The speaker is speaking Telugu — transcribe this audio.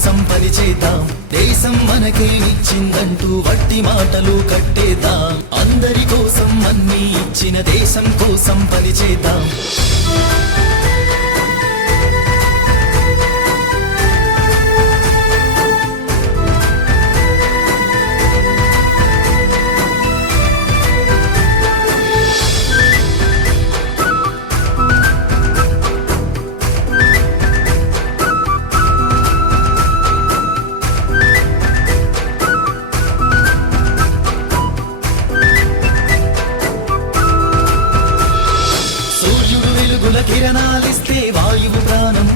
కోసం పనిచేద్దాం. దేశం మనకే ఇచ్చిందంటూ వట్టి మాటలు కట్టేద్దాం. అందరి కోసం అన్నీ ఇచ్చిన దేశం కోసం పనిచేద్దాం. కిరణాలిస్తే వాయువు ప్రాణం